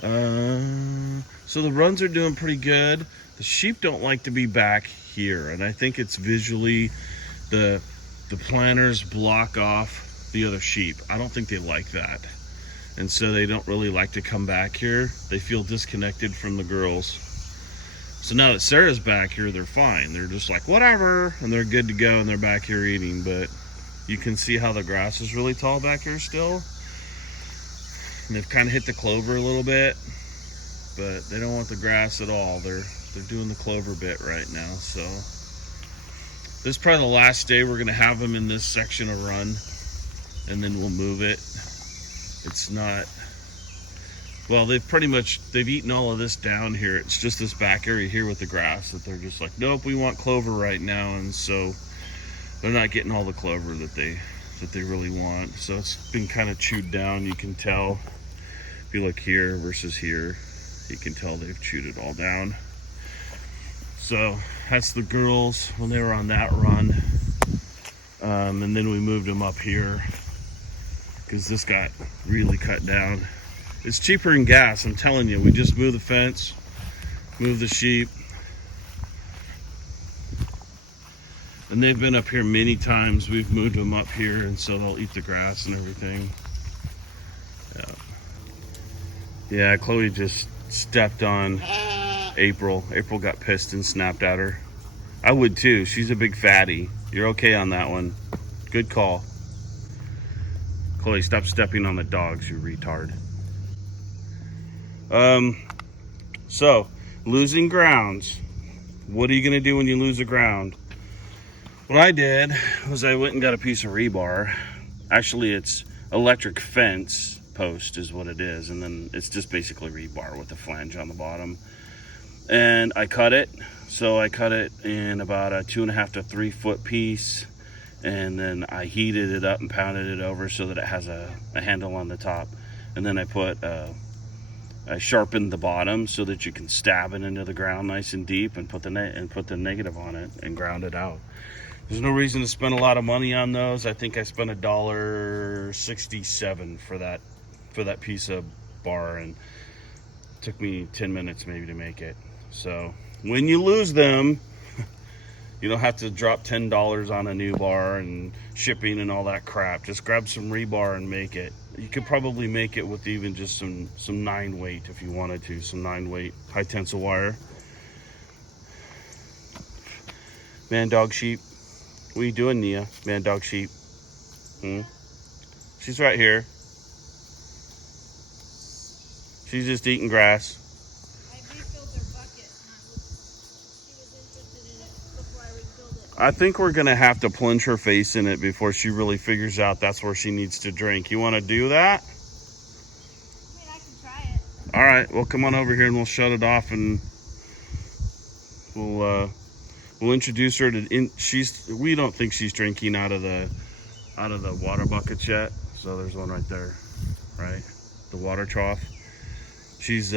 So the runs are doing pretty good. The sheep don't like to be back here, and I think it's visually the planters block off the other sheep. I don't think they like that, and so they don't really like to come back here. They feel disconnected from the girls. So now that Sarah's back here, they're fine. They're just like, whatever, and they're good to go, and they're back here eating. But you can see how the grass is really tall back here still. And they've kind of hit the clover a little bit, but they don't want the grass at all. They're doing the clover bit right now. So this is probably the last day we're gonna have them in this section of run, and then we'll move it. It's not, well, they've eaten all of this down here. It's just this back area here with the grass that they're just like, nope, we want clover right now. And so they're not getting all the clover that they really want. So it's been kind of chewed down. You can tell if you look here versus here, you can tell they've chewed it all down. So that's the girls when they were on that run. And then we moved them up here because this got really cut down. It's cheaper in gas, I'm telling you. We just moved the fence, moved the sheep. And they've been up here many times. We've moved them up here, and so they'll eat the grass and everything. Yeah, Chloe just stepped on April. April got pissed and snapped at her. I would too. She's a big fatty. You're okay on that one. Good call. Chloe, stop stepping on the dogs, you retard. So, losing grounds. What are you gonna do when you lose a ground? What I did was I went and got a piece of rebar. Actually, it's electric fence post is what it is, and then it's just basically rebar with a flange on the bottom. And I cut it. So I cut it in about a 2.5 to 3 foot piece, and then I heated it up and pounded it over so that it has a handle on the top. And then I sharpened the bottom so that you can stab it into the ground nice and deep, and put the negative on it and ground it out. There's no reason to spend a lot of money on those. I think I spent $1.67 for that piece of bar, and it took me 10 minutes maybe to make it. So when you lose them, you don't have to drop $10 on a new bar and shipping and all that crap. Just grab some rebar and make it. You could probably make it with even just some 9-weight if you wanted to, some 9-weight high tensile wire. Man, dog, sheep. What are you doing, Nia? Man, dog, sheep. She's right here. She's just eating grass. I refilled their bucket. She was interested in it before I refilled it. I think we're gonna have to plunge her face in it before she really figures out that's where she needs to drink. You want to do that? I mean, I can try it. All right. Well, come on over here and we'll shut it off, and we'll introduce her to. We don't think she's drinking out of the water buckets yet. So there's one right there, right? The water trough. She is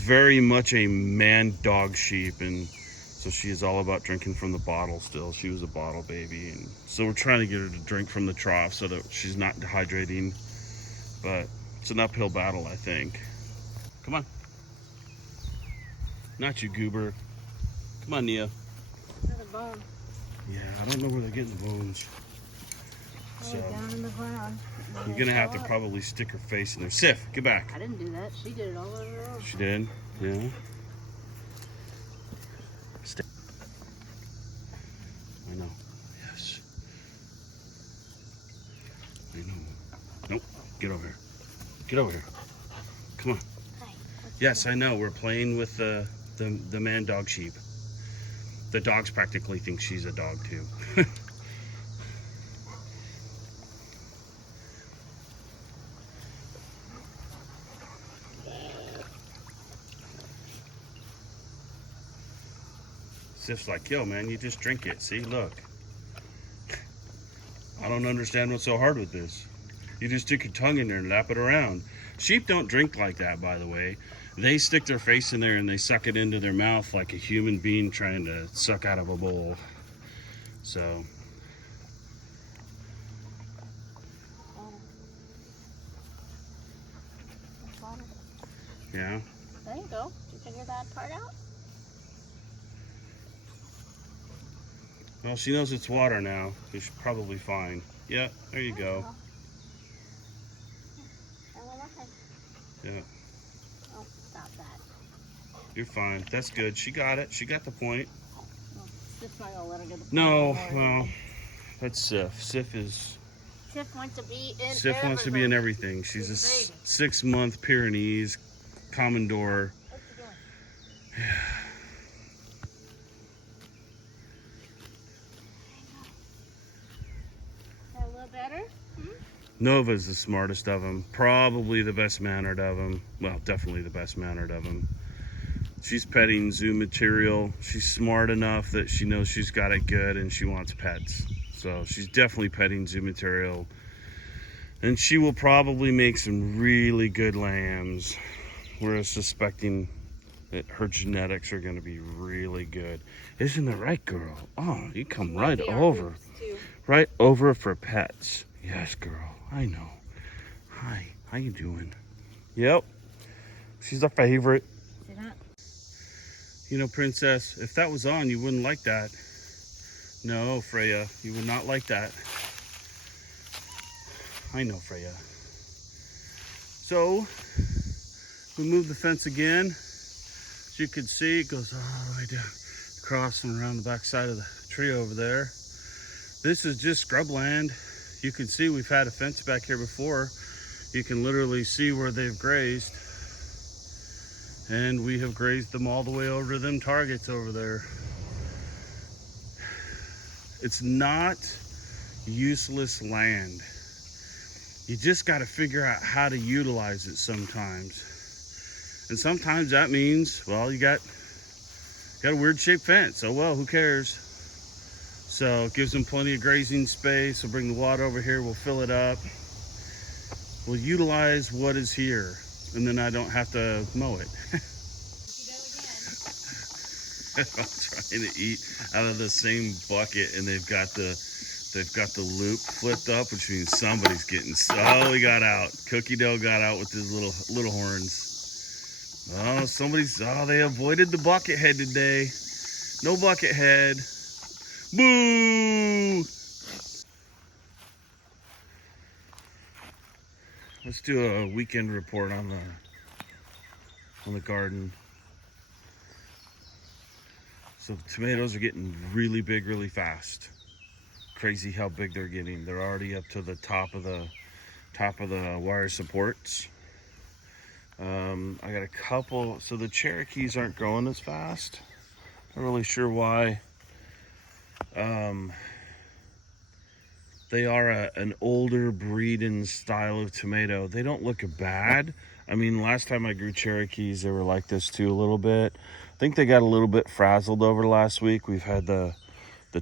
very much a man dog sheep, and so she is all about drinking from the bottle still. She was a bottle baby, and so we're trying to get her to drink from the trough so that she's not dehydrating. But it's an uphill battle, I think. Come on. Not you, goober. Come on, Nia. Another bone. Yeah, I don't know where they're getting the bones. So, down in the ground. You're gonna have to probably stick her face in there. Sif, get back. I didn't do that. She did it all over her own. She did? Yeah. Stay. I know. Yes. I know. Nope. Get over here. Get over here. Come on. Hi. Yes, I know. We're playing with the man dog sheep. The dogs practically think she's a dog too. Sif's like, yo, man, you just drink it. See, look. I don't understand what's so hard with this. You just stick your tongue in there and lap it around. Sheep don't drink like that, by the way. They stick their face in there and they suck it into their mouth like a human being trying to suck out of a bowl. So. Yeah. There you go. Did you figure that part out? Well, she knows it's water now. She's probably fine. Yeah, there you go. Yeah, Oh, stop that. you're fine. That's good. She got it. She got the point. Well, Sif's not gonna let her get the point No, anymore, well, anyway. that's Sif. Sif wants to be in Sif wants to be in everything. She's a 6-month Pyrenees Commodore. What's she doing? That a little better? Nova's the smartest of them. Probably the best mannered of them. Well, definitely the best mannered of them. She's petting zoo material. She's smart enough that she knows she's got it good and she wants pets. So she's definitely petting zoo material. And she will probably make some really good lambs. We're suspecting that her genetics are going to be really good. Isn't it right, girl? Oh, you come right over. Right over for pets. Yes, girl. I know. Hi. How you doing? Yep. She's a favorite. See that? You know, Princess, if that was on, you wouldn't like that. No, Freya, you would not like that. I know, Freya. So, we moved the fence again. As you can see, it goes all the way down, across and around the back side of the tree over there. This is just scrubland. You can see we've had a fence back here before. You can literally see where they've grazed. And we have grazed them all the way over to them targets over there. It's not useless land. You just got to figure out how to utilize it sometimes. And sometimes that means, well, you got a weird shaped fence. Oh well, who cares? So it gives them plenty of grazing space. We'll bring the water over here, we'll fill it up. We'll utilize what is here, and then I don't have to mow it. I'm trying to eat out of the same bucket, and they've got the loop flipped up, which means somebody's getting. Oh, he got out. Cookie dough got out with his little horns. Oh, they avoided the bucket head today. No bucket head. Boo! Let's do a weekend report on the garden. So the tomatoes are getting really big really fast. Crazy how big they're getting. They're already up to the top of the wire supports. I got a couple. So the Cherokees aren't growing as fast. Not really sure why. They are an older breed and style of tomato. They don't look bad. I mean, last time I grew Cherokees, they were like this too a little bit. I think they got a little bit frazzled over last week. We've had the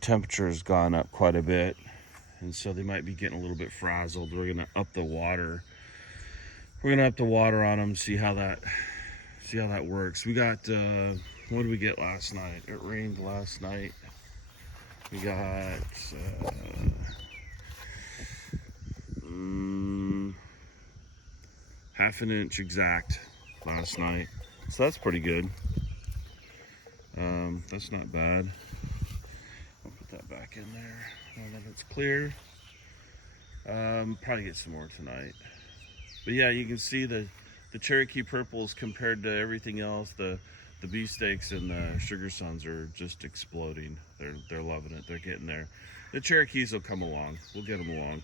temperature's gone up quite a bit, and so they might be getting a little bit frazzled. We're gonna up the water. We're gonna up the water on them. See how that works. We got what did we get last night? It rained last night. We got half an inch exact last night, so that's pretty good. That's not bad. I'll put that back in there now that it's clear. Probably get some more tonight. But yeah, you can see the Cherokee purples compared to everything else. The beefsteaks and the sugar suns are just exploding. They're loving it. They're getting there. The Cherokees will come along. We'll get them along.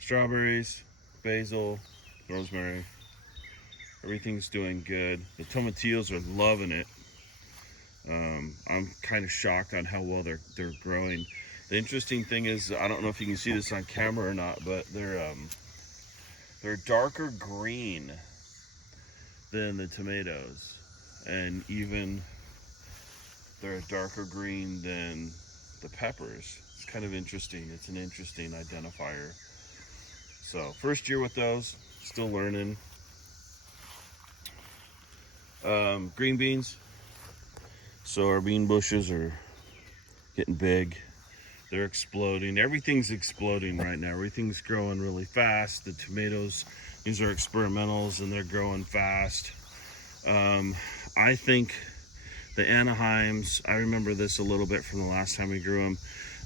Strawberries, basil, rosemary. Everything's doing good. The tomatillos are loving it. I'm kind of shocked on how well they're growing. The interesting thing is, I don't know if you can see this on camera or not, but they're darker green than the tomatoes, and even they're a darker green than the peppers. It's kind of interesting. It's an interesting identifier. So first year with those, still learning. Green beans. So our bean bushes are getting big. They're exploding. Everything's exploding right now. Everything's growing really fast. The tomatoes, these are experimentals and they're growing fast. I think the Anaheims, I remember this a little bit from the last time we grew them.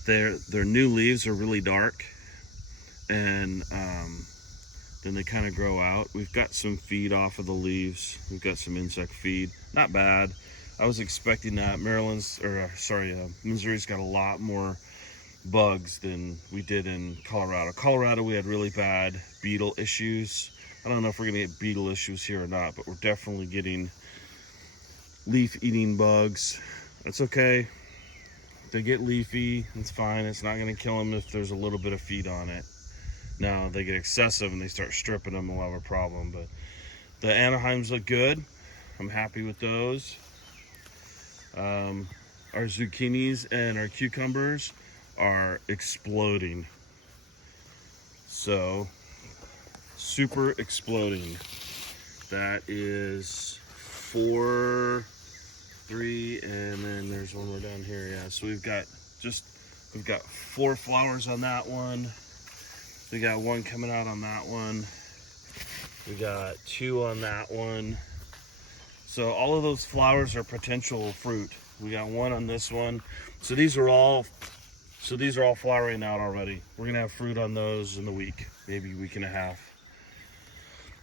Their new leaves are really dark, and then they kind of grow out. We've got some feed off of the leaves. We've got some insect feed. Not bad. I was expecting that. Missouri's got a lot more bugs than we did in Colorado. Colorado, we had really bad beetle issues. I don't know if we're gonna get beetle issues here or not, but we're definitely getting leaf-eating bugs. That's okay. They get leafy, it's fine. It's not gonna kill them if there's a little bit of feed on it. Now, they get excessive and they start stripping them, we'll have a problem. But the Anaheims look good. I'm happy with those. Our zucchinis and our cucumbers are exploding. So, super exploding. That is 4, 3, and then there's one more down here. Yeah, so we've got 4 flowers on that one. We got 1 coming out on that one. We got 2 on that one. So all of those flowers are potential fruit. We got 1 on this one. So these are all flowering out already. We're gonna have fruit on those in the week, maybe a week and a half.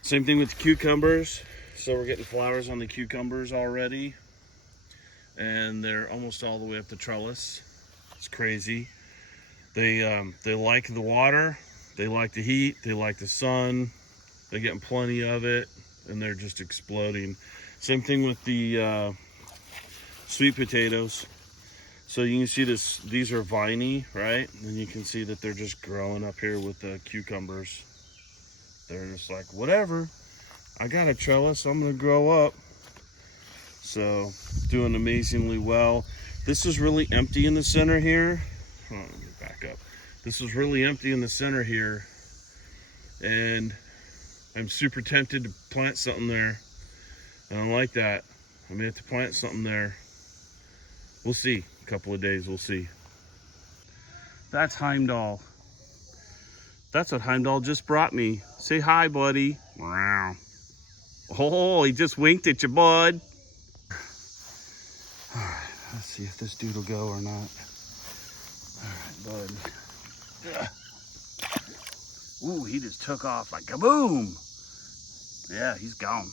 Same thing with the cucumbers. So we're getting flowers on the cucumbers already. And they're almost all the way up the trellis. It's crazy. They like the water. They like the heat, they like the sun, they're getting plenty of it, and they're just exploding. Same thing with the sweet potatoes. So you can see these are viney, right? And you can see that they're just growing up here with the cucumbers. They're just like, whatever, I got a trellis, I'm gonna grow up. So, doing amazingly well. This is really empty in the center here. Hold on, let me back up. This was really empty in the center here, and I'm super tempted to plant something there. I don't like that. I may have to plant something there. We'll see. A couple of days, we'll see. That's Heimdahl. That's what Heimdahl just brought me. Say hi, buddy. Wow. Oh, he just winked at you, bud. All right, let's see if this dude will go or not. All right, bud. Ooh, he just took off like kaboom. Yeah, he's gone.